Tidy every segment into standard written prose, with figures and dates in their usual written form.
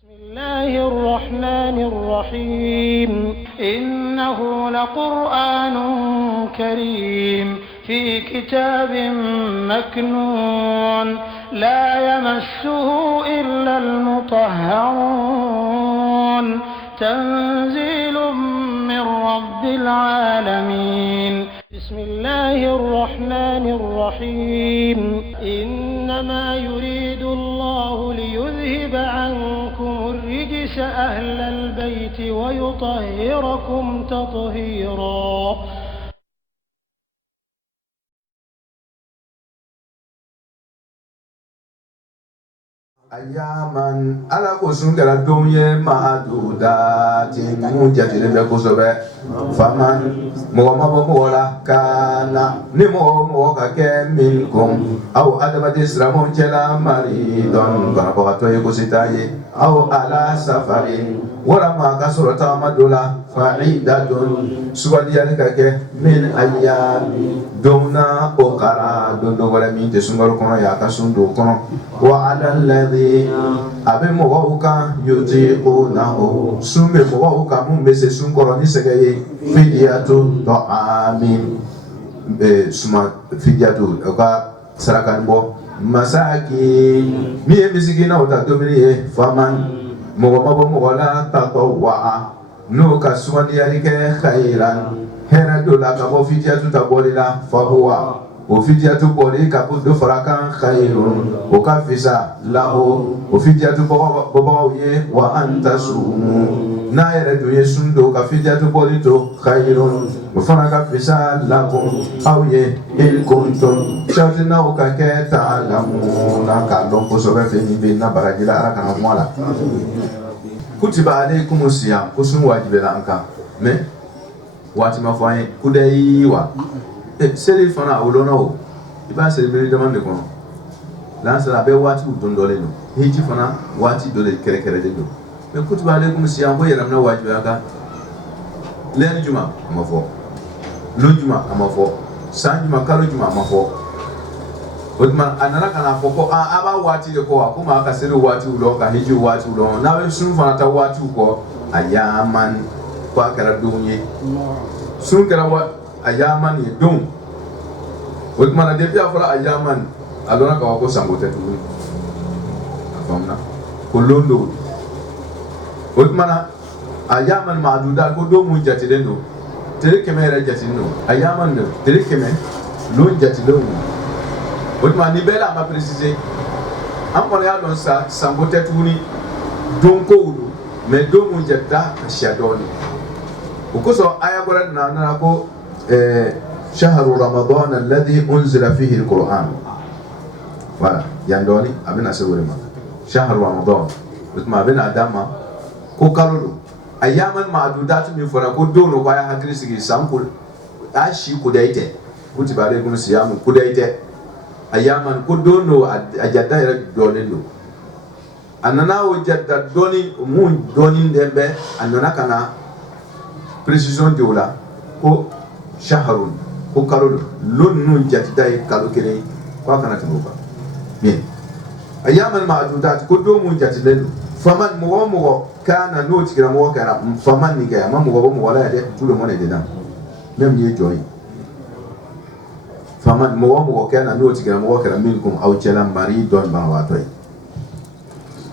بسم الله الرحمن الرحيم إنه لقرآن كريم في كتاب مكنون لا يمسه إلا المطهرون تنزيل من رب العالمين بسم الله الرحمن الرحيم إنما يريد الله ليذهب عنكم الرجس أهل البيت ويطهركم تطهيرا Ayaman ala ko sun kɛra don ye mahadudati mun jatilen bɛ kosɛbɛ faman mɔgɔ ma bɔ mɔgɔ la kana ni mɔgɔ ka kɛ min kun aw adamaden silamɛw cɛla mari dɔn banabagatɔ ye ko sita ye aw ala safari walama ka sɔrɔ taama dɔ la fa'idatun sugandiyali ka kɛ min ayami don na o kara don dɔ wɛrɛ min tɛ sunkalo kɔnɔ y'a ka sun don kɔnɔ wa ala lɛdi a bɛ mɔgɔw kan yutiqunahu sun bɛ mɔgɔw kan mun bɛ se sun kɔrɔ ni sɛgɛ ye fidiyatu ta'amin suma fidiyatu o ka saraka bɔ masakin min ye misikinaw ta dumuni ye faman mɔgɔ ma bɔ mɔgɔ la tatawwa'a n'o ka sugandiyali kɛ khayran hɛrɛ dɔ la ka bɔ fidiyatu ta bɔli la fahuwa o fidiyatu bɔli ka bɔ dɔ fara kan khayrun o ka fisa lahu o fidiyatu bɔbagaw ye wa an tasumu n'a yɛrɛ dun ye sun don ka fidiyatu bɔli to khayrun o fana ka fisa lakum aw ye in kuntum sharti n'aw ka kɛ ta'lamuna k'a dɔn kosɛbɛ fɛn min bɛ yen na baraji la Ala kana kuma la kutiba alaykumus siyam ko sun wajibila an kan mais waati ma fɔ an ye kudayi wa seli fana o lɔnna o i b'a seli bere dama de kɔnɔ lansara a bɛ waatiw don dɔlen don hiji fana waati dɔ de kɛrɛkɛrɛlen don mais kutiba alaykumus siyam ko yɛrɛmina wajibi a kan lɛni juma a ma fɔ lon juma a ma fɔ san juma kalo juma a ma fɔ o tuma a nana ka na fɔ ko a b'a waati de kɔ wa ko maa ka seli waatiw dɔn ka hiji waatiw dɔn n'a bɛ sun fana ta waatiw kɔ a yaman ko a kɛra don ye sun kɛra a yaman ye don o tuma na depuis a fɔra a yaman a dɔnna k'a fɔ ko sanko tɛ tuguni a faamuna ko lon don o tuma na a yaman maaduda ko don mun jatilen don tile 100 yɛrɛ jatilen don a yaman don tile 100 lon jatilen don o tuma ni bɛɛ la a ma préciser an kɔni y'a dɔn sa sanko tɛ tuguni don kow don mais don mun jatita ka siya dɔɔni o kosɔn aya wɛrɛ nana ko shahru ramadan alladhi unzila fihi alquran voilà yan dɔɔni a bɛna se o de ma shahru ramadan o tuma a bɛna d'a ma ko kalo don a yaman ma'adudatu min fɔra ko don do ko a y'a hakili sigi san ko a si kudayi tɛ kutiba alaykumus siyam kudayi tɛ a yaman ko don do a jata yɛrɛ dɔɔnin don a nana o jata dɔɔnin mun dɔɔnin den bɛ a nana ka na précision di o la ko shahrun ko kalo don lon ninnu jatita ye kalo kelen ko a kana tɛmɛ o kan bien a yaman ma'adudat ko don mun jatilen don faman mɔgɔ o mɔgɔ kana n'o tigilamɔgɔ kɛra faman nin kɛ a ma mɔgɔ bɔ mɔgɔ la yɛrɛ tout le monde est dedans même n'i ye jɔn ye faman mɔgɔ o mɔgɔ kana n'o tigilamɔgɔ kɛra min kun aw cɛla mari dɔn banabagatɔ ye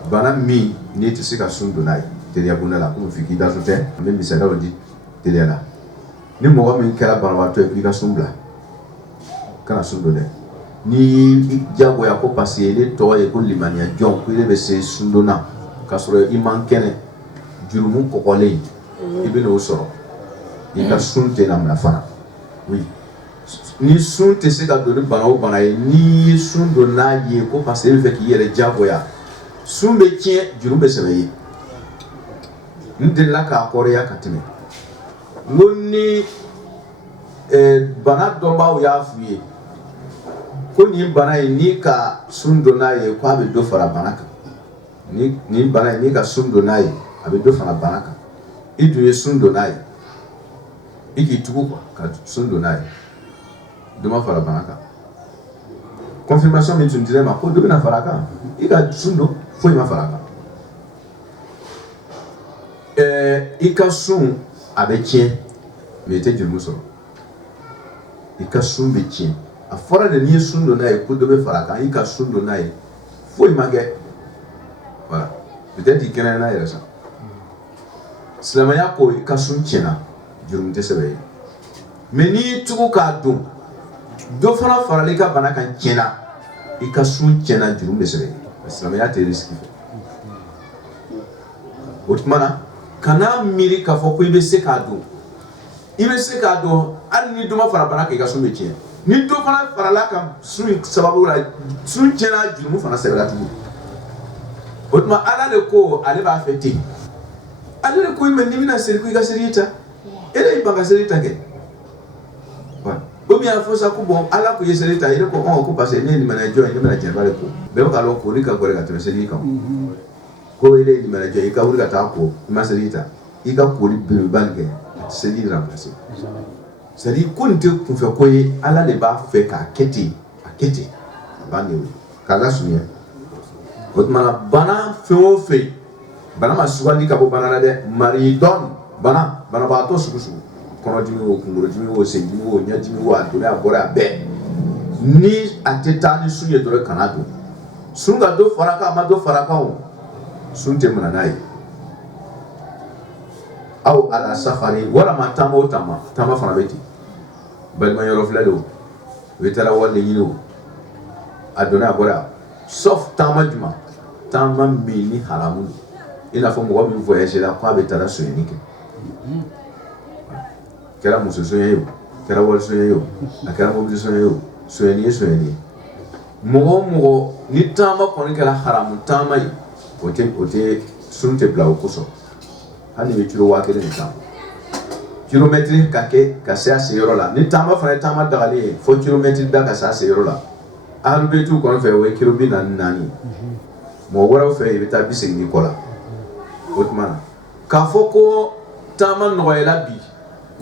bana min n'i tɛ se ka sun don n'a ye teliya bunda la komi f'i k'i da so tɛ an bɛ misaliyaw di teliya la ni mɔgɔ min kɛra banabagatɔ ye k'i ka sun bila kana sun don dɛ ni jagoya ko parce que ne tɔgɔ ye ko limaniya jɔn ko ne bɛ se sun donna k'a sɔrɔ i man kɛnɛ jurumu kɔgɔlen i bɛ n'o sɔrɔ i ka sun tɛ na minɛ fana oui ni sun tɛ se ka don ni bana o bana ye n'i ye sun don n'a ye ko parce que i bɛ fɛ k'i yɛrɛ jagoya sun bɛ tiɲɛ juru bɛ sɛbɛ ye n delila k'a kɔrɔya ka tɛmɛ n ko ni bana dɔnbaaw y'a f'u ye ko nin bana in n'i ka sun don n'a ye ko a bɛ dɔ fara bana kan nin bana in n'i ka sun don n'a ye a bɛ dɔ fara bana kan i dun ye sun don n'a ye i k'i tugu ka sun don n'a ye dɔ ma fara bana kan confirmation min tun dira ma ko dɔ bɛna fara kan i ka sun don foyi ma fara kan i ka sun a bɛ tiɲɛ mais i tɛ juru sɔrɔ i ka sun bɛ tiɲɛ a fɔra de n'i ye sun don n'a ye ko dɔ bɛ fara a kan i ka sun don n'a ye foyi ma kɛ voilà peut-être i kɛnɛya n'a yɛrɛ sa silamɛya ko i ka sun tiɲɛna juru tɛ sɛbɛn ye mais n'i y'i tugu k'a don dɔ fana farali ka bana kan tiɲɛna i ka sun tiɲɛna juru bɛ sɛbɛn ye silamɛya tɛ risque fɛ o tuma na kana miiri k'a fɔ ko i bɛ se k'a don i bɛ se k'a dɔn hali ni dɔ ma fara bana kan i ka sun bɛ tiɲɛ ni dɔ fana farala kan sun sababu la sun tiɲɛna juru fana sɛbɛnna tugun o tuma ala de ko ale b'a fɛ ten ale de ko mɛ n'i bɛna seli ko i ka seli ta e de y'i ban ka seli ta kɛ o min y'a fɔ sa ko bon ala ko i ye seli ta e de ko ko parce que ne ye limaniya jɔn ye ne bɛna jɛnɛba de ko bɛɛ bɛ k'a dɔn kori ka gɛlɛn ka tɛmɛ seli kan ko e de ye limaniya jɔn i ka wuli ka taa ko i ma seli ta i ka kori belebeleba nin kɛ seli remplacer c'est à dire ko nin tɛ kunfɛ ko ye ala de b'a fɛ k'a kɛ ten a kɛ ten a b'a ɲɛw k'a lasurunya o tuma na bana fɛn o fɛn bana ma sugandi ka bɔ bana la dɛ maridɔn banabaatɔ sugu sugu kɔnɔdimi o kunkolodimi o sendimi o ɲɛdimi o a donna a bɔra a bɛɛ ni a tɛ taa ni sun ye dɔrɔn kana don sun ka dɔ fara kan a ma dɔ fara kan o sun tɛ mina n'a ye aw ala safari walama taama o taama fana bɛ ten balima yɔrɔ filɛ de o i taara wari de ɲini o a donna a bɔra sauf taama juma taama min ni haramu don i n'a fɔ mɔgɔ min voyagera k'a bɛ taa sonyɛni kɛ kɛra muso sonyɛ ye o kɛra wari sonyɛ ye o a kɛra mobili sonyɛ ye o sonyɛni ye sonyɛni ye mɔgɔ o mɔgɔ ni taama kɔni kɛra haramu taama ye o tɛ sun tɛ bila o kosɔn hali ni bɛ kilo 1000 de taama kilomɛtiri ka kɛ ka se a se yɔrɔ la ni taama fana ye taama dagalen ye fo kilomɛtiri da ka se a se yɔrɔ la ahlu bɛyitu kɔni fɛ o ye kilo 44 mɔgɔ wɛrɛw fɛ i bɛ taa 80 kɔ la o tuma na k'a fɔ ko taama nɔgɔyala bi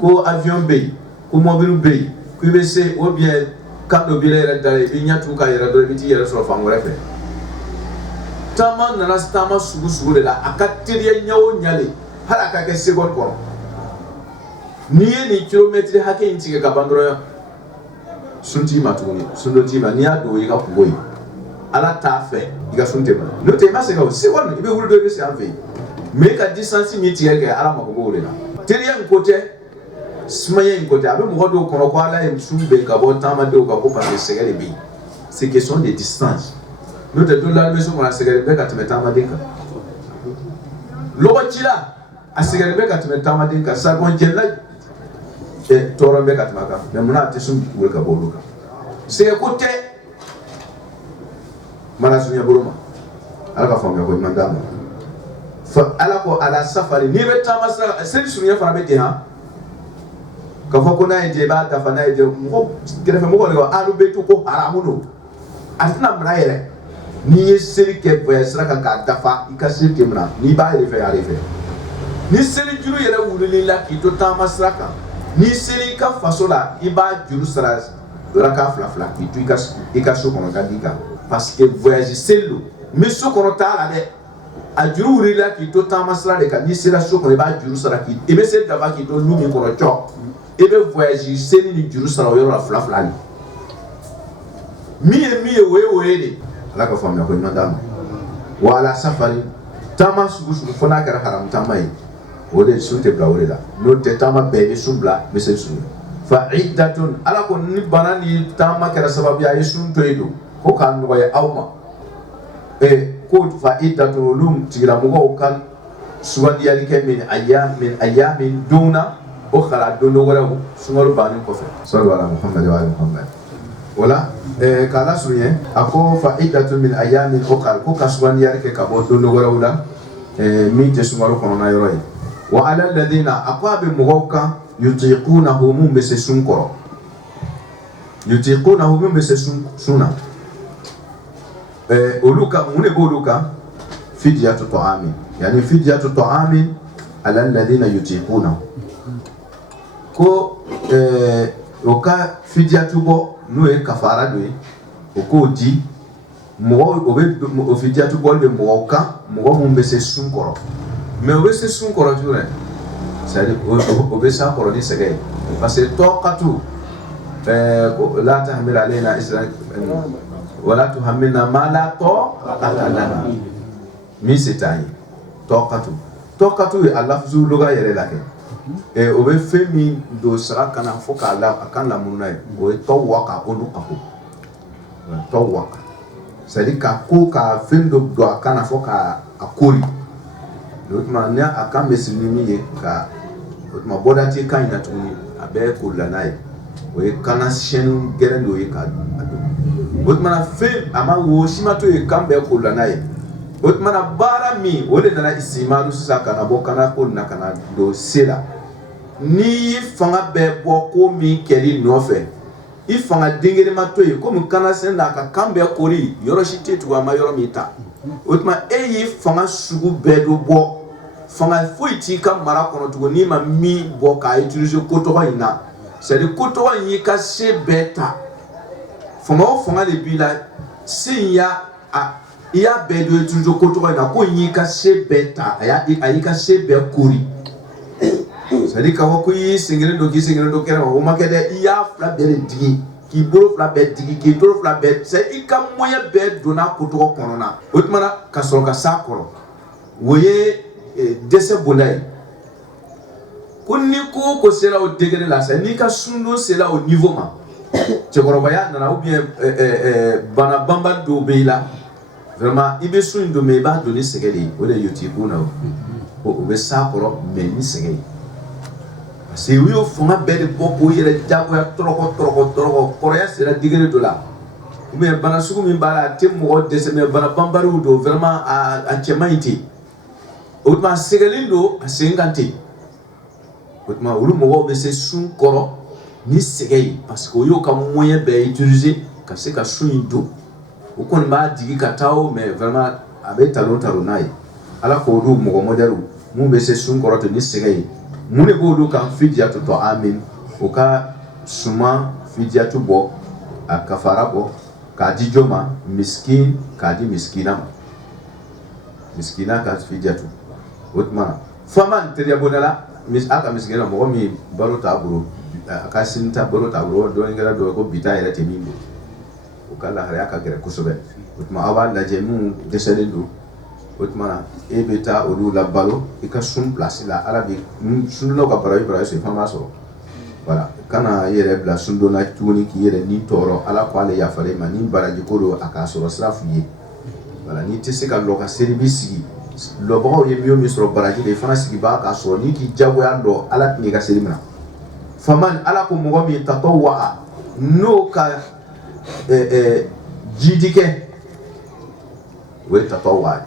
ko avion bɛ yen ko mobile bɛ yen ko i bɛ se ou bien kan dɔ b'i la yɛrɛ da la i bɛ ɲɛ tugu ka yɛrɛ dɔrɔn i bɛ t'i yɛrɛ sɔrɔ fan wɛrɛ fɛ taama nana taama sugu de la a ka teliya ɲɛ o ɲɛ le hali a ka kɛ seconde kɔnɔ n'i ye nin kilomɛtiri hakɛ in tigɛ ka ban dɔrɔn sun t'i ma tuguni sun dɔ t'i ma n'i y'a don i ka kungo ye ala t'a fɛ i ka sun tɛ ma n'o tɛ i ma se ka o seconde i bɛ wuli dɔ i bɛ se an fɛ yen mais i ka distance min tigɛ kɛ ala mako b'o de la teliya in ko tɛ sumaya in ko tɛ a bɛ mɔgɔ dɔw kɔnɔ ko ala ye sun bɛn ka bɔ taamadenw kan ko parce que sɛgɛ de bɛ yen c'est question de distance n'o tɛ don dɔ la bɛ sun kɔnɔ a sɛgɛlen bɛ ka tɛmɛ taamaden kan lɔgɔ ci la a sɛgɛlen bɛ ka tɛmɛ taamaden kan saribɔn jɛnna tɔɔrɔ bɛ ka tɛmɛ a kan mais munna a tɛ sun wuli ka bɔ olu kan sɛgɛ ko tɛ mana sunya bolo ma ala ka faamuya ko ɲuman d'a ma ala ko ala safari n'i bɛ taama sira seli surunya fana bɛ ten han k'a fɔ ko n'a ye jɛ i b'a dafa n'a ye jɛ mɔgɔ kɛrɛfɛ mɔgɔ de ko ahlu bɛyitu ko haramu don a tɛna mina yɛrɛ n'i ye seli kɛ voyage sira kan k'a dafa i ka seli tɛ mina n'i b'a yɛrɛ fɛ ale fɛ ni seli juru yɛrɛ wulili la k'i to taama sira kan n'i seli i ka faso la i b'a juru sara raka 2 k'i to i ka so kɔnɔ ka di kan parce que voyage seli don mais so kɔnɔ t'a la dɛ a juru wulila k'i to taama sira de kan n'i sera so kɔnɔ i b'a juru sara i bɛ seli dafa k'i to lu min kɔnɔ cɔ i bɛ voyage seli ni juru sara o yɔrɔ la 2 de min ye o ye de ala ka faamuya ko ɲuman d'a ma wa ala safari taama sugu fo n'a kɛra haramu taama ye o de sun tɛ bila o de la n'o tɛ taama bɛɛ i bɛ sun bila i bɛ seli sun fa iddatun ala ko ni bana ni taama kɛra sababu ye a ye sun to yen don ko k'a nɔgɔya aw ma ko fa iddatun olu tigilamɔgɔw ka sugandiyali kɛ min ayamin don na o kala don dɔ wɛrɛw sunkalo bannen kɔfɛ sɔli ala muhamadu wa muhamadu o la k'a lasurunya a ko fa iddatun min ayamin o kala ko ka sugandiyali kɛ ka bɔ don dɔ wɛrɛw la min tɛ sunkalo kɔnɔna yɔrɔ ye wa ala ladina a ko a bɛ mɔgɔw kan yutiqunahu mun bɛ se sun kɔrɔ yutiqunahu mun bɛ se sun na olu kan mun de b'olu kan fidyatu ta'amin yani fidyatu ta'amin ala alladhina yutiqunahu ko o ka fidyatu bɔ n'o ye kafara dɔ ye o k'o di mɔgɔ o bɛ o fidyatu bɔli bɛ mɔgɔw kan mɔgɔ mun bɛ se sun kɔrɔ mais o bɛ se sun kɔrɔ cogo dɛ c'est-à-dire o bɛ s'a kɔrɔ ni sɛgɛ ye parce que tɔkatu la tahmil alayna isran wala tuhammilna ma la taqata lana min se t'an ye tɔkatu ye a lafzu loga yɛrɛ la kɛ o bɛ fɛn min don saga kana fo k'a la a kan lamunu n'a ye o ye tɔwaka olu ka ko tɔwaka c'est-à-dire ka ko ka fɛn dɔ don a kana fo k'a kori o tuma ni a kan bɛ siri ni min ye ka o tuma bɔda tɛ kan in na tuguni a bɛ korila n'a ye o ye kana siyɛnni gɛlɛn dɔ ye k'a don o tuma fɛn a ma wo si ma to ye kan bɛ korila n'a ye o tuma baara min o de nana isimaru sisan ka na bɔ kana ko na ka na don se la n'i y'i fanga bɛɛ bɔ ko min kɛli nɔfɛ i fanga den kelen ma to yen komi kana sɛnɛ n'a ka kan bɛɛ kori yɔrɔ si tɛ tugun a ma yɔrɔ min ta o tuma e y'i fanga sugu bɛɛ do bɔ fanga foyi t'i ka mara kɔnɔ tugun n'i ma min bɔ k'a utiliser ko tɔgɔ in na c'est à dire ko tɔgɔ in y'i ka se bɛɛ ta fanga o fanga de b'i la se in i y'a bɛɛ do utiliser ko tɔgɔ in na ko in y'i ka se bɛɛ ta a y'i ka se bɛɛ kori c'est à dire k'a fɔ ko i y'i sen kelen do k'i sen kelen do kɛnɛ ma o ma kɛ dɛ i y'a fila bɛɛ de digi k'i bolo fila bɛɛ digi k'i bolo fila bɛɛ c'est i ka moyen bɛɛ donna ko tɔgɔ kɔnɔ na o tuma na ka sɔrɔ ka s'a kɔrɔ o ye dɛsɛ bonda ye ko ni ko ko sera o degré la c'est n'i ka sundon sera o niveau ma cɛkɔrɔbaya nana ou bien bana banba dɔw bɛ i la vraiment i bɛ sun in don mais i b'a don ni sɛgɛ de ye o de ye yoti kun na o bɛ s'a kɔrɔ mais ni sɛgɛ ye parce que u y'o fanga bɛɛ de bɔ k'o yɛrɛ jagoya tɔrɔkɔ kɔrɔya sera degré dɔ la ou bien bana sugu min b'a la a tɛ mɔgɔ dɛsɛ mais bana banbariw don vraiment a cɛ man ɲi ten o tuma a sɛgɛlen don a sen kan ten o tuma olu mɔgɔw bɛ se sun kɔrɔ ni sɛgɛ ye parce que o y'o ka moyen bɛɛ utiliser ka se ka sun in don o kɔni b'a digi ka taa o mais vraiment a bɛ talon n'a ye ala k'olu mɔgɔ modèle mun bɛ se sun kɔrɔ ten ni sɛgɛ ye mun de b'olu kan fidiyatu tɔ amin o ka suman fidiyatu bɔ a kafara bɔ k'a di jɔ ma miskin k'a di miskina ma miskina ka fidiyatu o tuma fama teriya bonda la a ka miskina mɔgɔ min balo t'a bolo a ka sini ta balo t'a bolo dɔɔnin kɛra dɔ ye ko bi ta yɛrɛ tɛ min bolo o ka lahalaya ka gɛrɛ kosɛbɛ o tuma aw b'a lajɛ minnu dɛsɛlen don o tuma e bɛ taa olu la balo i ka sun place la ala bɛ sundonaw ka baraji sɔrɔ fɛn b'a sɔrɔ voilà kana i yɛrɛ bila sundonna tuguni k'i yɛrɛ ni tɔɔrɔ ala ko ale yafara i ma ni baraji ko don a k'a sɔrɔ sira f'i ye voilà n'i tɛ se ka lɔ ka seri b'i sigi lɔbagaw ye min o min sɔrɔ baraji de i fana sigi b'a k'a sɔrɔ n'i k'i jagoya lɔ ala tɛn'i ka seri minɛ faman ala ko mɔgɔ min tatɔ waga n'o ka jidi kɛ o ye tatɔ waga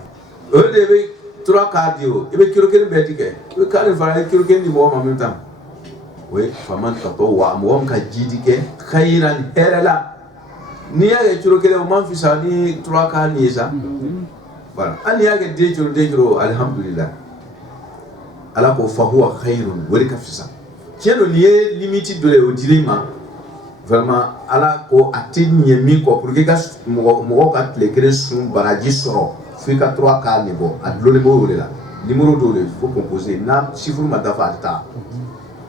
o de bɛ tura k'a di o i bɛ kilo kelen bɛɛ tigɛ i bɛ kari fara i bɛ kilo kelen di mɔgɔ ma min ta o ye faman tatɔ waga mɔgɔ min ka jidi kɛ kayiran hɛrɛ la n'i y'a kɛ kilo kelen o man fisa ni tura k'a ni ye sa voilà hali n'i y'a kɛ den kilo alihamudulila ala ko fa huwa khayrun o de ka fisa tiɲɛ don nin ye limite dɔ ye o dir'i ma vraiment ala ko a tɛ ɲɛ min kɔ pour que ka mɔgɔ ka tile kelen sun baraji sɔrɔ f'i ka 3K de bɔ a dulonlen b'o de la numéro dɔw de faut composer n'a chiffre ma dafa a tɛ taa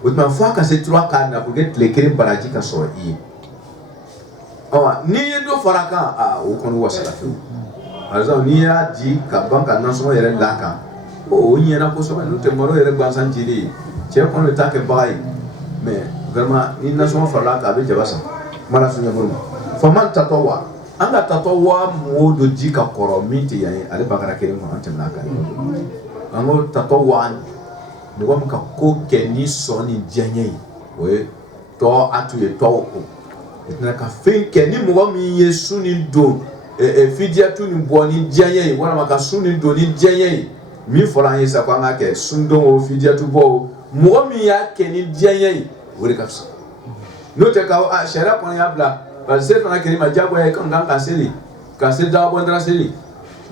o tuma f'a ka se 3K na pour que tile kelen baraji ka sɔrɔ i ye n'i ye dɔ fara a kan o kɔni wasala fiyewu par exemple n'i y'a di ka ban ka nasɔngɔ yɛrɛ d'a kan o ɲɛna kosɛbɛ n'o tɛ malo yɛrɛ gansan jeli ye cɛ kɔni bɛ taa kɛ baga ye mais vraiment ni nasɔngɔ farala kan a bɛ jaba san kuma la suɲɛ bolo ma faman tatɔ wa an ka tatɔ wa mɔgɔw dɔ di ka kɔrɔ min tɛ yan ye ale bakara kelen kɔnɔ an tɛmɛna a kan an ko tatɔ wa mɔgɔ min ka ko kɛ ni sɔn ni diɲɛ ye o ye tɔ a tun ye tɔw ko ka fɛn kɛ ni mɔgɔ min ye sun ni don fidiyatu ni bɔ ni diɲɛ ye walima ka sun ni don ni diɲɛ ye min fɔra an ye sa ko an ka kɛ sun don o fidiyatu bɔ o mɔgɔ min y'a kɛ ni diɲɛ ye o de ka fisa n'o tɛ ka sariya kɔni y'a bila parce que fana kɛlɛ ma diyagoya ye kan ka seli dagabɔndara seli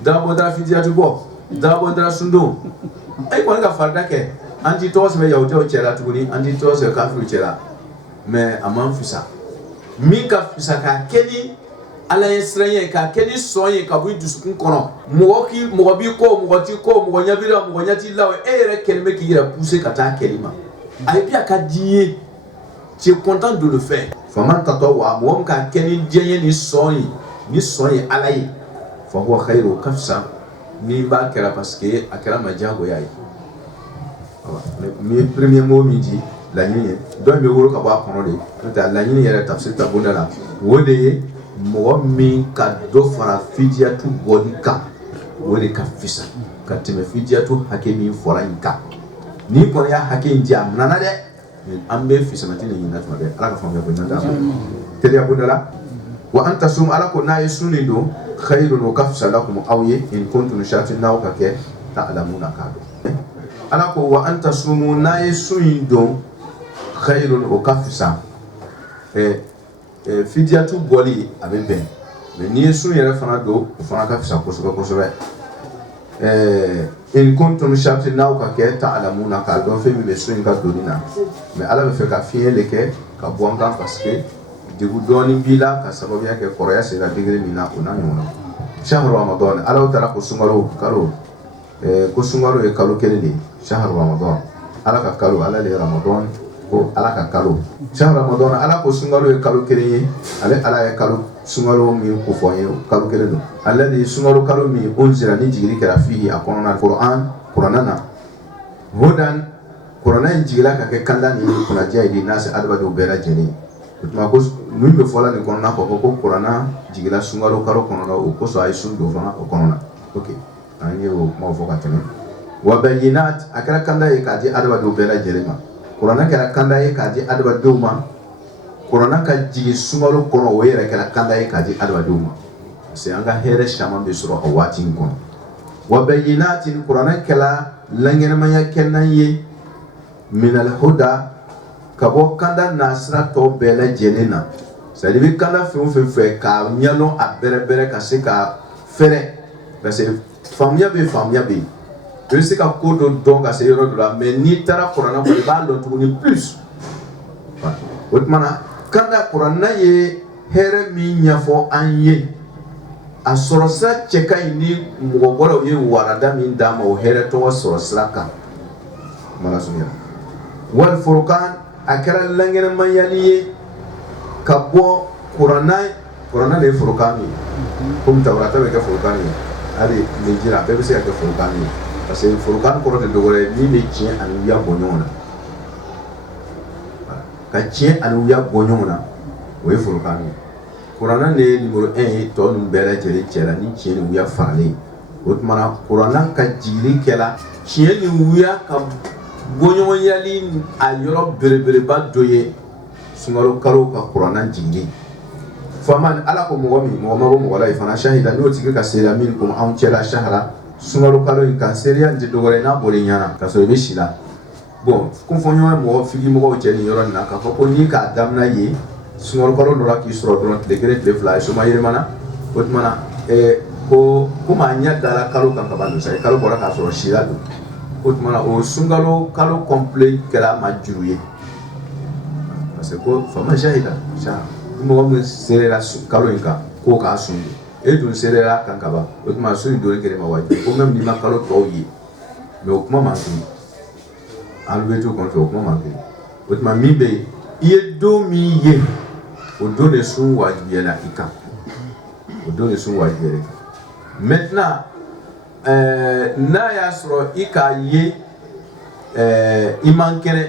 dagabɔndara fidiyatu bɔ dagabɔndara sun don e kɔni ka farida kɛ an t'i tɔgɔ sɛbɛn yahudiyaw cɛ la tuguni an t'i tɔgɔ sɛbɛn kafiriw cɛ la mais a man fisa min ka fisa k'a kɛ ni ala ye siran ka kɛ ni sɔn ye ka bɔ i dusukun kɔnɔ mɔgɔ b'i kɔ mɔgɔ t'i kɔ mɔgɔ ɲɛ b'i la mɔgɔ ɲɛ t'i la e yɛrɛ kɛlen bɛ k'i yɛrɛ pousser ka taa kɛli ma a ye a ka di ye tu es content de le faire faman tatawwa mɔgɔ min ka kɛ ni diɲɛ ye ni sɔn ye ala ye fa huwa khairu o ka fisa ni b'a kɛra parce que a kɛra ma diyagoya ye premier mot min di laɲini ye dɔn bɛ wolo ka bɔ a kɔnɔ de n'o tɛ laɲini yɛrɛ tafsir tabonda la o de ye mɔgɔ min ka dɔ fara fidiyatu bɔli kan o de ka fisa ka tɛmɛ fidiyatu hakɛ min fɔra in kan n'i kɔni y'a hakɛ in di a nana dɛ an bɛ fisamati ni ɲinan tuma bɛɛ ala ka faamuya ko ɲan t'a fɛ teliya bonda la wa an tasum ala ko n'a ye sun nin don khairun o ka fisa lakum aw ye in kuntum shakirin n'aw ka kɛ ta'lamuna k'a dɔn ala ko wa an tasumu n'a ye sun in don khairun o ka fisa fidiyatu bɔli a bɛ bɛn mais n'i ye sun yɛrɛ fana don o fana ka fisa kosɛbɛ kosɛbɛ in kuntum shakirin n'aw ka kɛ ta'lamuna k'a dɔn fɛn min bɛ sun in ka donni na mais ala bɛ fɛ ka fiɲɛ de kɛ ka bɔ an kan parce que degun dɔɔni b'i la ka sababuya kɛ kɔrɔya sera degré min na o n'a ɲɔgɔn na shahru ramadan ala taala ko sunkalo kalo ko sunkalo ye kalo kelen de shahru ramadan ala ka kalo ala le ramadan ko ala ka kalo shahru ramadan ala ko sunkalo ye kalo kelen ye ale ala ye kalo sunkalo min ko fɔ ye kalo kelen don ale de sunkalo kalo min unzira ni jigiri kɛra fihi a kɔnɔna kuranna na hudan kuranna in jigila ka kɛ kanda ni kunnaja ye di nasi adamadenw bɛɛ lajɛlen o tuma ko min bɛ fɔla nin kɔnɔna ko kuranna jigila sunkalo kalo kɔnɔna o kosɔn a ye sun don fana o kɔnɔna ok an ye o kumaw fɔ ka tɛmɛ wa bayyinat a kɛra kanda ye k'a di adamadenw bɛɛ lajɛlen ma kuranna kɛra kanda ye k'a di adamadenw ma kuranna ka jigin sunkalo kɔnɔ o yɛrɛ kɛra kanda ye k'a di adamadenw ma parce que an ka hɛrɛ caman bɛ sɔrɔ a waati in kɔnɔ wa bayyinat kuranna kɛra laɲɛnamaya kɛnan ye minal huda ka bɔ kanda nasira tɔ bɛɛ lajɛlen na c'est à dire bɛ kanda fɛn o fɛn fɛ k'a ɲɛdɔn a bɛrɛbɛrɛ ka se ka fɛrɛ parce que faamuya bɛ yen i bɛ se ka ko dɔ dɔn ka se yɔrɔ dɔ la mais n'i taara kuranna kɔnɔ i b'a dɔn tuguni plus o tuma na kanda kuranna ye hɛrɛ min ɲɛfɔ an ye a sɔrɔ sira cɛ ka ɲi ni mɔgɔ wɛrɛw ye warada min d'a ma o hɛrɛ tɔgɔ sɔrɔ sira kan mana sunya wal furqan a kɛra laŋɛnɛmayali ye ka bɔ kuranna de ye furqan ye komi tawurata bɛ kɛ furqan ye hali linjila bɛɛ bɛ se ka kɛ furqan ye parce que furqan kɔrɔ tɛ dɔwɛrɛ ye min bɛ tiɲɛ ani wuya bɔ ɲɔgɔn na ka tiɲɛ ani wuya bɔ ɲɔgɔn na o ye furqan ye kuranna de ye numéro 1 ye tɔ ninnu bɛɛ lajɛlen cɛla ni tiɲɛ ni wuya faralen o tuma na kuranna ka jigili kɛla tiɲɛ ni wuya ka bɔɲɔgɔnyali a yɔrɔ belebeleba dɔ ye sunkalo kalo ka kuranna jigili faman ala ko mɔgɔ ma bɔ mɔgɔ la ye fana shahida n'o tigi ka seereya min ko anw cɛla shahara sunkalo kalo in kan seereya tɛ dɔwɛrɛ n'a bɔra i ɲɛna ka sɔrɔ i bɛ si la bon kun fɔ ɲɔgɔn mɔgɔ figi mɔgɔw cɛ nin yɔrɔ nin na k'a fɔ ko n'i k'a daminɛ ye sunkalo kalo dɔ la k'i sɔrɔ dɔrɔn tile kelen tile fila ye soma yɛlɛmana o tuma na ko komi a ɲɛ dala kalo kan ka ban don sa ye kalo bɔra k'a sɔrɔ si la don o tuma na o sunkalo kalo complet kɛra ma juru ye parce que ko fama shahida mɔgɔ min serera kalo in kan k'o k'a sun don e dun serera kan ka ban o tuma sun in donni kɛra ma wajibi ko même n'i ma kalo tɔw ye mais o kuma man kiri an bɛ to kɔnɔ fɛ o kuma man kiri o tuma min bɛ yen i ye don min ye o don de sun wajibiyala i kan o don de sun wajibiyala i kan maintenant n'a y'a sɔrɔ i k'a ye i man kɛnɛ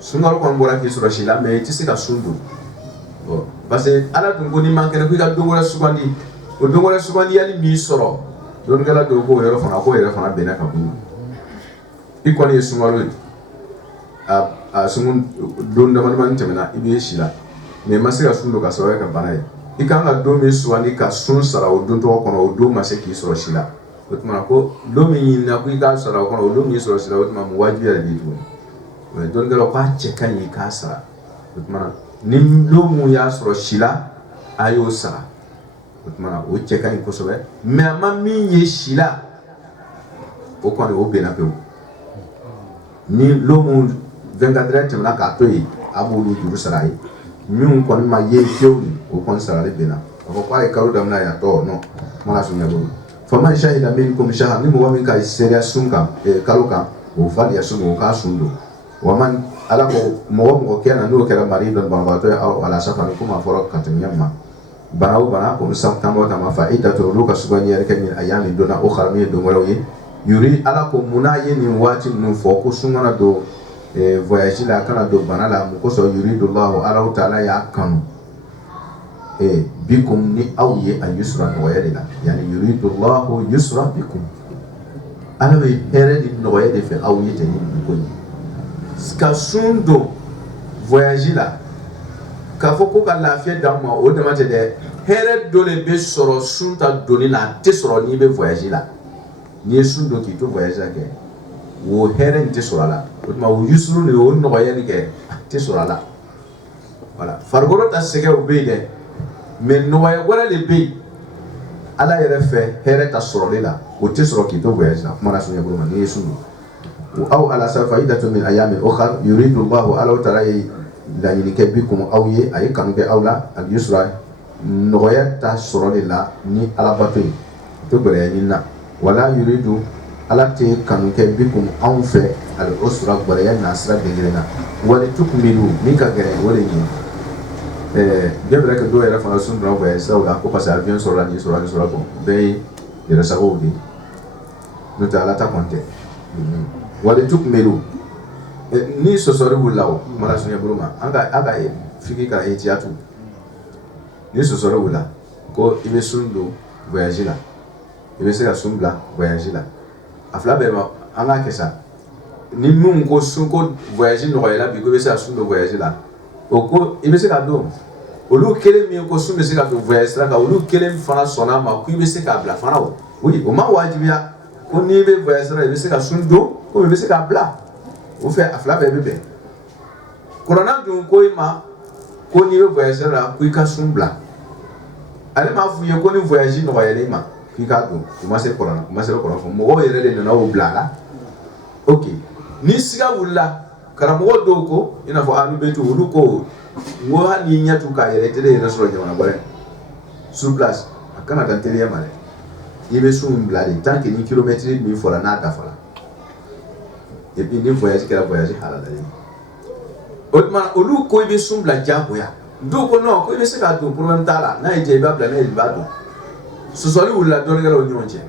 sunkalo kɔni bɔra k'i sɔrɔ si la mais i tɛ se ka sun don parce que ala dun ko n'i man kɛnɛ ko i ka don wɛrɛ sugandi o don wɛrɛ sugandiyali min sɔrɔ dɔnnikɛla dɔw k'o yɔrɔ fana k'o yɛrɛ fana bɛnna ka bɔ i kɔni ye sunkalo ye a sun don damadamani tɛmɛna i bɛ si la mais i ma se ka sun don ka sababuya kɛ bana ye i kan ka don min sugandi ka sun sara o don tɔgɔ kɔnɔ o don ma se k'i sɔrɔ si la o tuma ko don min ɲinina ko i k'a sara o kɔnɔ o don min sɔrɔ si la o tuma mun wajibi yɛrɛ b'i tuguni mais dɔnnikɛlaw k'a cɛ ka ɲi i k'a sara o tuma ni don mun y'a sɔrɔ si la a y'o sara o tuma o cɛ ka ɲi kosɛbɛ mais a ma min ye si la o kɔni o bɛnna pewu ni don mun 24 heures tɛmɛna k'a to yen a b'olu juru sara a ye min kɔni ma ye fiyewu o kɔni sarali bɛnna ko ay kalo damna ya to no mala sunya bu faman shahida minkum shahra ni mo min ka seria sunka kalo ka o fali ya sunu ka sundu waman ala ko mo kena no kera mari don bambato au ala safa ko ma foro katanyamma banaw bana ko sam tambo tama faidatu luka subani yarka min ayami dona ukhra mi do walawi yuri ala ko munaye ni wati nu fo ko sungana do voyage la kana do bana la ko so yuridullahu ala ta'ala ya kanu bikum ni awye an yusra wa yadina yani yuridullahu yusra bikum ala be here di no yade fe awye te ni ko ni ska sundo voyage la ka fo ko ka lafiya damma o de mate de here do le be soro sunta doni la te soro ni be voyage la ni sundo ki to voyage la ke wo here ni te soro la ma wo yusru ni o no yade ke te soro la voilà fargoro ta sege o be de mais noya wala le be ala yɛrɛ fɛ hɛrɛ ta sɔrɔli la o tɛ sɔrɔ k'i to voyage la kuma na sunya bolo ma ni ye sunu aw ala sa faidatu min ayamin ukhar yuridu Allahu ala ta'ala ye laɲini kɛ bikum aw ye a ye kanu kɛ aw la al yusra nɔgɔya ta sɔrɔli la ni ala bato ye to gɛlɛya ɲini na wala yuridu ala tɛ kanu kɛ bikum anw fɛ al usra gɛlɛya na sira degere na wali tukmilu min ka gɛlɛn o de ɲini bien vrai que do yɛrɛ fana sun dɔrɔn voyage siraw la ko parce que avion sɔrɔ la ni sɔrɔ ni sɔrɔ bon bɛɛ ye yɛrɛ sagaw de n'o tɛ ala ta kɔni tɛ wali tukmilu ni sɔsɔri wulila o mana sunya bolo ma an ka fiki ka ehtiyatu ni sɔsɔri wulila ko i bɛ sun don voyage la i bɛ se ka sun bila voyage la a fila bɛɛ ma an k'a kɛ sa ni min ko sun ko voyage nɔgɔyala bi ko i bɛ se ka sun don voyage la o ko i bɛ se ka don olu kelen min ko sun bɛ se ka don voyage sira kan olu kelen fana sɔnna ma ko i bɛ se k'a bila fana o oui o ma wajibiya ko n'i bɛ voyage sira i bɛ se ka sun don ko i bɛ se k'a bila o fɛ a fila bɛɛ bɛ bɛn kuranna dun ko i ma ko n'i bɛ voyage sira la ko i ka sun bila ale m'a f'u ye ko ni voyage nɔgɔyalen ma k'i k'a don o ma se kuranna fɔ mɔgɔw yɛrɛ de nana o bila a la ok ni siga wulila karamɔgɔ dɔw ko i n'a fɔ alu bɛ to olu ko n ko hali n'i ɲɛ t'u k'a yɛrɛ i tɛ ne yɛrɛ sɔrɔ jamana wɛrɛ sur place a kana dan teliya ma dɛ i bɛ sun min bila de tant que ni kilomɛtiri min fɔra n'a dafara et puis ni voyage kɛra voyage halalalen o tuma olu ko i bɛ sun bila diyagoya dɔw ko non ko i bɛ se k'a don problème t'a la n'a ye diya i b'a bila n'a ye i b'a don sɔsɔli wulila dɔɔninkɛlaw ni ɲɔgɔn cɛ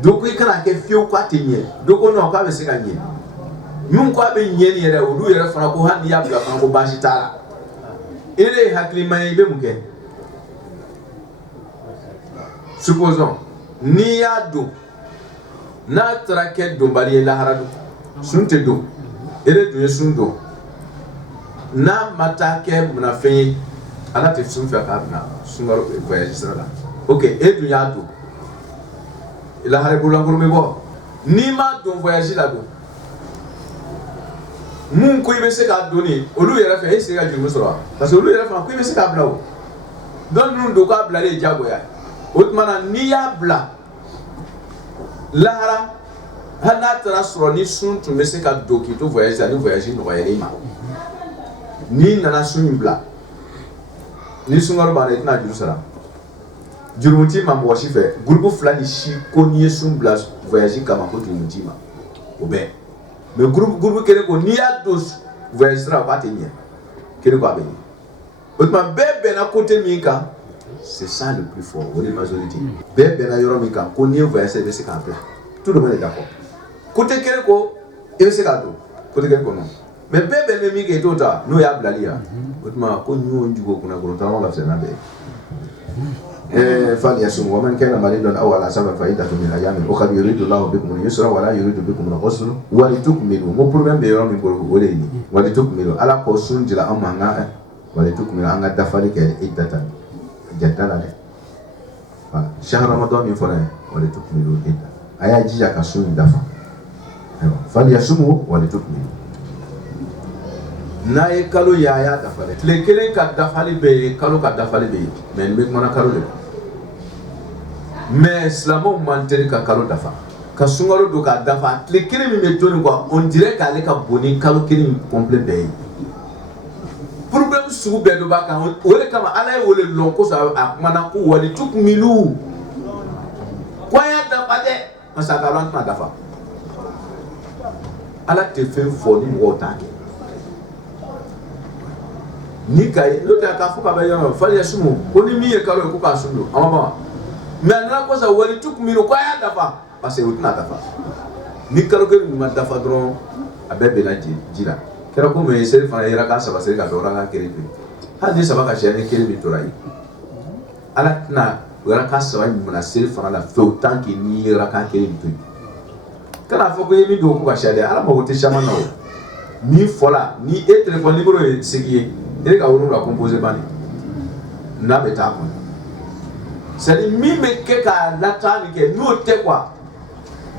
dɔw ko i kana kɛ fiyewu k'a tɛ ɲɛ dɔw ko non k'a bɛ se ka ɲɛ min ko a bɛ ɲɛ nin yɛrɛ olu yɛrɛ fana ko hali n'i y'a bila fana ko baasi t'a la e de ye hakilima ye i bɛ mun kɛ supposons n'i y'a don n'a taara kɛ donbali ye lahara don sun tɛ don e de tun ye sun don n'a ma taa kɛ munafɛn ye ala tɛ sun fɛ k'a bɛna sunkalo voyage sira la ok e dun y'a don lahara bololankolon bɛ bɔ n'i ma don voyage la don mun ko i bɛ se k'a donni olu yɛrɛ fɛ e se ka juru sɔrɔ parce que olu yɛrɛ fana ko i bɛ se k'a bila o dɔn ninnu don k'a bilalen diyagoya o tuma na n'i y'a bila lahara hali n'a taara sɔrɔ ni sun tun bɛ se ka don k'i to voyage la ni voyage nɔgɔyara i ma n'i nana sun in bila ni sunkalo banna i tɛna juru sara juru t'i ma mɔgɔ si fɛ groupe fila ni si ko n'i ye sun bila voyage kama ko juru t'i ma o bɛɛ mais groupe kelen ko n'i y'a don voyage sira k'a tɛ ɲɛ kelen ko a bɛ ɲɛ o tuma bɛɛ bɛnna côté min kan c'est ça le plus fort o de majorité bɛɛ bɛnna yɔrɔ min kan ko n'i ye voyage i bɛ se k'a bila tout le monde est d'accord côté kelen ko i bɛ se k'a don côté kelen ko non mais bɛɛ bɛn bɛ min kɛ i t'o ta n'o y'a bilali ya o tuma ko ɲɔgɔn jugu kunna gɔrɔtɔrɔ la fisɛna bɛɛ فليصم ومن كان مريضا او على سفر فعدة من ايام اخرى يريد الله بكم اليسر ولا يريد بكم العسر ولتكملوا مو بروبلème be yɔrɔ min bolo o de ye walitukmilu ala ko sun jira an ma nga walitukmilu an ka dafali kɛ iddata jadda la dɛ voilà shahr ramadan min fɔra walitukmilu idda a y'a jija ka sun dafa falyasumu walitukmilu n'a ye kalo ye a y'a dafa dɛ tile kelen ka dafali bɛ yen kalo ka dafali bɛ yen mais nin bɛ kumana kalo de kan mais silamɛw man teli ka kalo dafa ka sunkalo don k'a dafa tile kelen min bɛ to nin quoi on dirait k'ale ka bon ni kalo kelen complet bɛɛ ye problème sugu bɛɛ dɔ b'a kan o de kama ala ye wele lɔn kosɔn a kumana ko wali tukmilu ko a y'a dafa dɛ parce que a ka lɔn tɛna dafa ala tɛ fɛn fɔ ni mɔgɔw t'a kɛ ni ka ye n'o tɛ k'a fɔ k'a bɛ yɔrɔ fali ye sumu ko ni min ye kalo ye ko k'a sun don a ma ban mais a nana kosɔn wali tukmilu ko a y'a dafa parce que o tɛna dafa ni kalo kelen min ma dafa dɔrɔn a bɛɛ bɛnna ji la kɛra komi ye seli fana yera k'a saba seli ka dɔ raka kelen to yen hali ni saba ka siyɛ ni kelen min tora yen ala tɛna raka saba ɲuman seli fana la fewu tant que n'i ye raka kelen to yen kana fɔ ko i ye min don ko ka siyɛ dɛ ala mago tɛ caman na o min fɔla ni e téléphone numéro ye segi ye e ka wolonwula composé banni n'a bɛ taa kɔnɔ c'est à dire min bɛ kɛ k'a lataa nin kɛ n'o tɛ quoi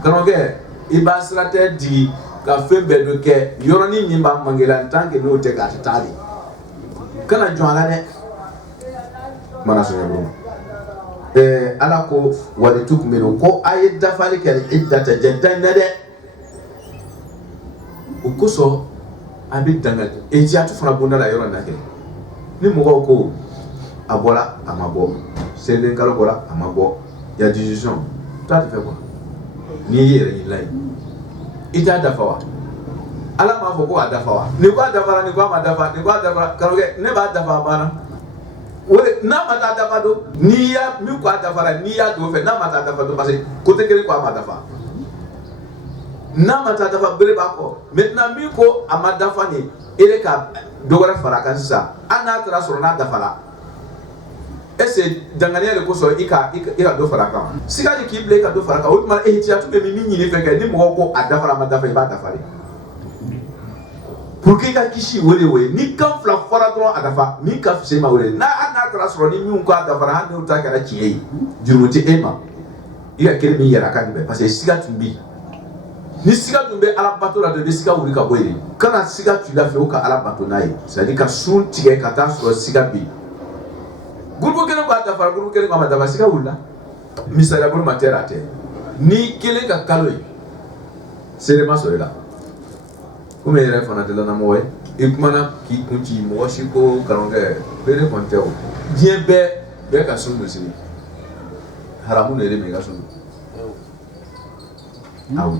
karamɔgɔkɛ i b'a sira tɛ di ka fɛn bɛɛ dɔ kɛ yɔrɔnin min b'a manqué la en tant que n'o tɛ k'a tɛ taa de kana jɔn a la dɛ mana sɔrɔ bolo ala ko wali tukmilu ko a ye dafali kɛ iddata jɛnta na dɛ o kosɔn a bɛ danga ejiyatu fana bonda la yɔrɔ in na kɛ ni mɔgɔw ko a bɔra a ma bɔ seliden kalo bɔra a ma bɔ ya discussion toi tu fais quoi n'i ye yɛrɛ ɲinila ye i t'a dafa wa ala m'a fɔ ko a dafa wa ni ko a dafara ni ko a ma dafa ni ko a dafara karamɔgɔkɛ ne b'a dafa a banna o de n'a ma taa dafa don n'i y'a min ko a dafara n'i y'a don fɛ n'a ma taa dafa don parce que côté kelen ko a ma dafa n'a ma taa dafa bere b'a kɔ maintenant min ko a ma dafa nin e de ka dɔ wɛrɛ fara a kan sisan hali n'a taara sɔrɔ n'a dafara est-ce que danganiya de kosɔn i ka dɔ fara a kan siga de k'i bila i ka dɔ fara a kan o tuma ehtiyatu bɛ min ɲini fɛ kɛ ni mɔgɔw ko a dafara a ma dafa i b'a dafa de pour que i ka kisi o de o ye ni kan fila fɔra dɔrɔn a dafa min ka fisa i ma o de n'a taara sɔrɔ ni min ko a dafara hali n'o ta kɛra tiɲɛ ye jurumi tɛ e ma i ka kelen min yɛrɛ a kan nin bɛɛ parce que siga tun bɛ yen ni siga tun bɛ ala bato la dɔrɔn i bɛ siga wuli ka bɔ yen kana siga tu la fɛ o ka ala bato n'a ye c'est à dire ka sun tigɛ ka taa sɔrɔ siga bɛ yen groupe kelen ko a dafara groupe kelen ko a ma dafa siga wulila misaliya bolo ma tɛrɛ a tɛ ni kelen ka kalo ye seere ma sɔrɔ i la komi e yɛrɛ fana tɛ lanamɔgɔ ye i kumana k'i kun ci mɔgɔ si ko karamɔgɔkɛ bere kɔni tɛ o diɲɛ bɛɛ ka sun don sini haramu de ye min ka sun don awɔ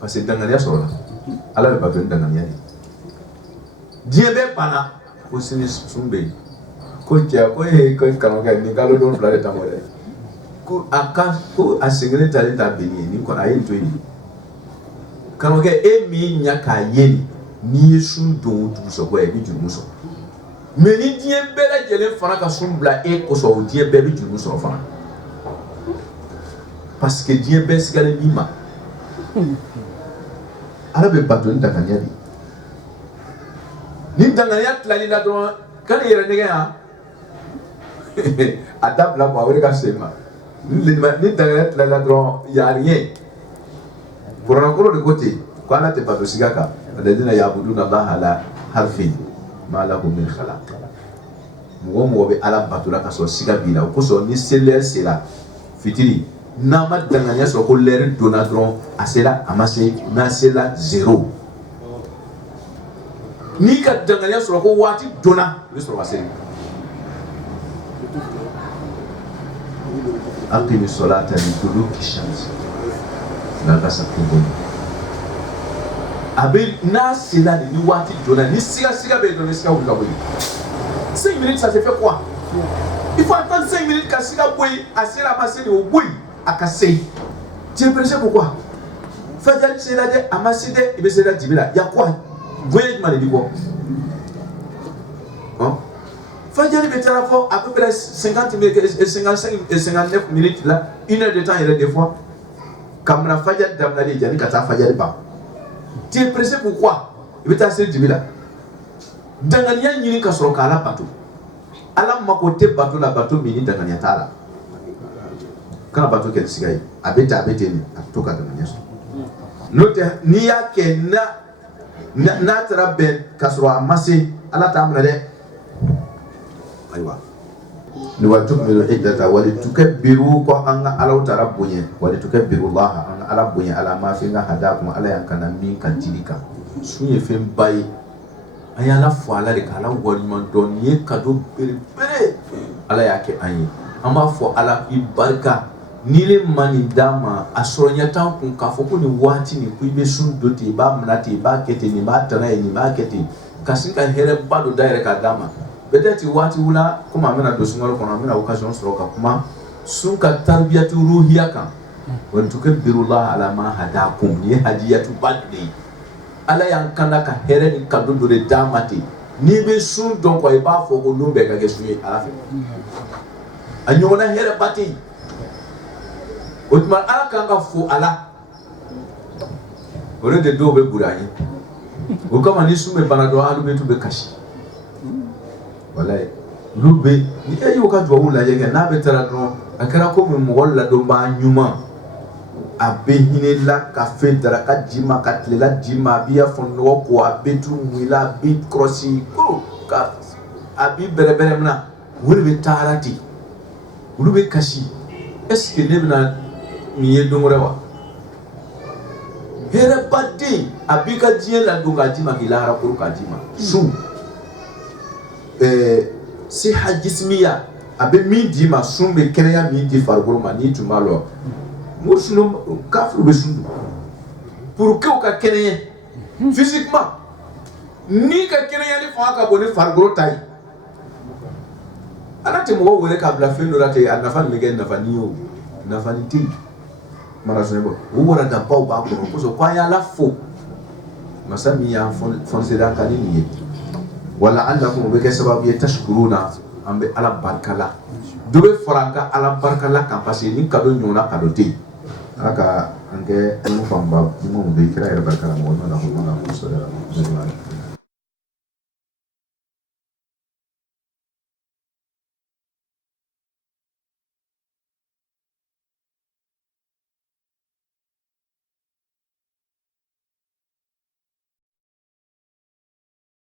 parce que danganiya sɔrɔ la ala bɛ bato ni danganiya de diɲɛ bɛɛ banna ko sini sun bɛ yen ko cɛ ko ko karamɔgɔkɛ nin kalo don fila de t'a mɔ dɛ ko a sengelen talen t'a bɛnni ye nin kɔni a ye nin to yen karamɔgɔkɛ e min ɲa k'a ye nin n'i ye sun don o dugusɛgɔ ye i bɛ jurumu sɔrɔ mais ni diɲɛ bɛɛ lajɛlen fana ka sun bila e kosɔn o diɲɛ bɛɛ bɛ jurumu sɔrɔ fana parce que diɲɛ bɛɛ sigalen b'i ma ala bɛ bato ni danganiya de ni danganiya tilali la dɔrɔn kan i yɛrɛ nɛgɛ yan a dabila quoi o de ka fisa i ma ni danganiya tilali la dɔrɔn y a rien kuranɛkɔrɔ de ko ten ko ala tɛ bato siga kan alladhina ya'buduna allaha ala harfin ma lahu min khalaq mɔgɔ o mɔgɔ bɛ ala bato la ka sɔrɔ siga b'i la o kosɔn ni seliya sera fitiri n'a ma danganiya sɔrɔ ko lɛri donna dɔrɔn a sera a ma se n'a sera 0 n'i ka danganiya sɔrɔ ko waati donna i bɛ sɔrɔ ka seli aqimi solata liduluki shamsi ila ghasaqi layl a bɛ n'a sera ni waati donna ni siga bɛ yen dɔrɔn ni siga wuli ka bɔ yen 5 minutes ça te fait quoi il faut attendre 5 minutes ka siga bɔ yen a sera a ma se de o bɔ yen a ka se tu es pressé pourquoi fajari sera dɛ a ma se dɛ i bɛ se da dibi la y a quoi bonya jumɛn de b'i bɔ fajari bɛ taara fɔ à peu près 50 minutes 55 et 59 minutes la 1 heure de temps yɛrɛ des fois kamina fajari daminɛlen yanni ka taa fajari ban tu es pressé pourquoi i bɛ taa se dibi la danganiya ɲini ka sɔrɔ k'ala bato ala mako tɛ bato la bato min ni danganiya t'a la kana bato kɛ ni siga ye a bɛ ten a bɛ ten a bɛ to ka danganiya sɔrɔ n'o tɛ n'i y'a kɛ n'a taara bɛn ka sɔrɔ a ma se ala t'a minɛ dɛ ayiwa ni wa tukmilu iddata wali tukabbiru ko an ka alaw taara bonya wali tukabbiru Allah an ka ala bonya ala ma fi nga hadakum ala yan kana min kan dili kan sun ye fɛn ba ye an y'ala fo ala de k'ala waliɲuman dɔn nin ye cadeau belebele ala y'a kɛ an ye an b'a fɔ ala i barika n'i le ma nin d'a ma a sɔrɔ ɲɛ t'an kun k'a fɔ ko nin waati nin ko i bɛ sun don ten i b'a minɛ ten i b'a kɛ ten nin b'a tana ye nin b'a kɛ ten ka sin ka hɛrɛba dɔ dayɛlɛ k'a d'a ma peut-être waati la komi an bɛna don sunkalo kɔnɔ an bɛna occasion sɔrɔ ka kuma sun ka tarbiyatu ruhiya kan wa tukabbirullaha ala ma hadakum ni hadiyatu badri ala y'an kanda ka hɛrɛ ni cadeau dɔ de d'a ma ten n'i bɛ sun dɔn quoi i b'a fɔ ko nun bɛɛ ka kɛ sun ye ala fɛ a ɲɔgɔnna hɛrɛ ba tɛ yen o tuma ala kan ka fo ala o de dɔw bɛ buri an ye o kama ni sun bɛ bana dɔn alu bɛ tun bɛ kasi walayi olu bɛ ni e y'o ka duwawu lajɛ kɛ n'a bɛ taara dɔrɔn a kɛra komi mɔgɔ ladɔnbaa ɲuman a bɛ hinɛ la ka fɛn daraka d'i ma ka tilela d'i ma a b'i y'a fɔ nɔgɔ ko a bɛ tu mun i la a b'i kɔlɔsi ko ka a b'i bɛrɛbɛrɛ minɛ o de bɛ taara ten olu bɛ kasi est-ce que ne bɛna nin ye don wɛrɛ wa hɛrɛbaden a b'i ka diɲɛ ladon k'a d'i ma k'i lahara koro k'a d'i ma sun siha jismiya a bɛ min d'i ma sun bɛ kɛnɛya min di farikolo ma n'i tun b'a lɔ mo sun kafiri bɛ sun pour que u ka kɛnɛya physiquement ni ka kɛnɛya ni fanga ka bon ni farikolo ta ye ala tɛ mɔgɔ wele k'a bila fɛn dɔ la ten a nafa nin bɛ kɛ nafa ni ye o nafa ni tɛ yen marasɔn bɔ o waradabaw b'a kɔnɔ kosɔn ko an y'ala fo masa min y'an fɔnisere an kan ni nin ye wala an na kuma o bɛ kɛ sababu ye tashkuruna an bɛ ala barika la dɔ bɛ fara an ka ala barika la kan parce que ni cadeau ɲɔgɔnna cadeau tɛ yen ala ka an kɛ ɲɔgɔn fanba ɲumanw bɛ kira yɛrɛ barika la mɔgɔ ɲuman na ko ɲuman na ko sɔrɔ